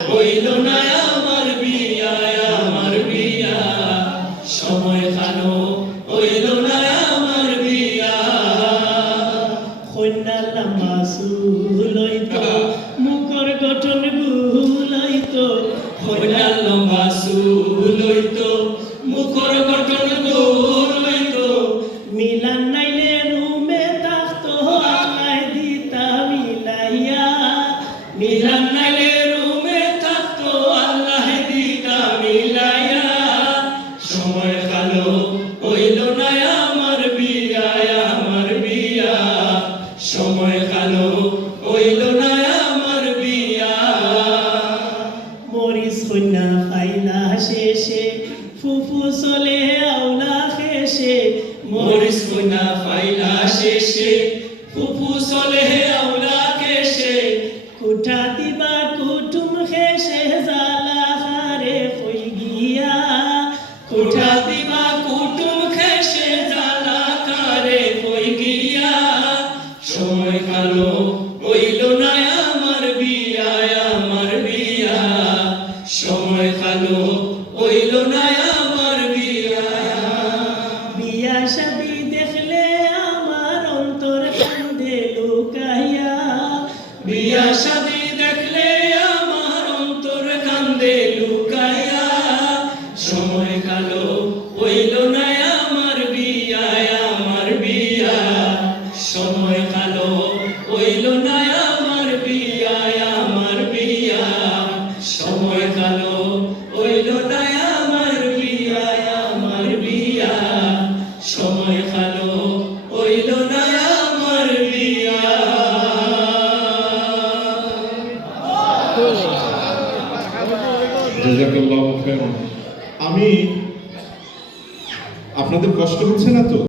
হইল না আমার বিয়া, সময় কালো হইল না আমার বিয়া। কন্যার লম্বা চুল হইতো, মুখর গঠন গুল হইতো। কন্যার লম্বা চুল হইতো, মুখর গঠন গোল হইতো। মিলান নাইলে রুমে থাকতো, আল্লাহ দিতা মিলাইয়া। মিলান নাইলে রুমে থাকতো, আল্লাহ দিতা মিলাইয়া। সময় কালো হইল না আমার বিয়া, সময় কালো হইল না আমার বিয়া। মরিস কন্যা খাইলা শেষে, ফুফু চলে আউলা খেসে। মরিস কন্যা ফাইলা শেষে, ফুফু চলে আউলা কেশে। কুঠা দিবা কুটুম খেসে, জালা হারে কই গিয়া। কুঠা দিবা কুটুম খেসে, জ্বালা কারে কই গিয়া। সময় কালো হইল না আমার বিয়া, সময় কালো হইল না আমার বিয়া। বিয়া শাদি দেখলে আমার অন্তর কান্দে লুকাইয়া। বিয়া শাদি দেখলে আমার অন্তর কান্দে লুকাইয়া। সময় কালো হইল না আমার বিয়া, সময় কালো হইল না আমার বিয়া, সময় কালো হইল না আমার বিয়া, সময় কালো হইল না আমার বিয়া। জাযাকাল্লাহু খাইরান। আমি আপনাদের কষ্ট হচ্ছে না তো?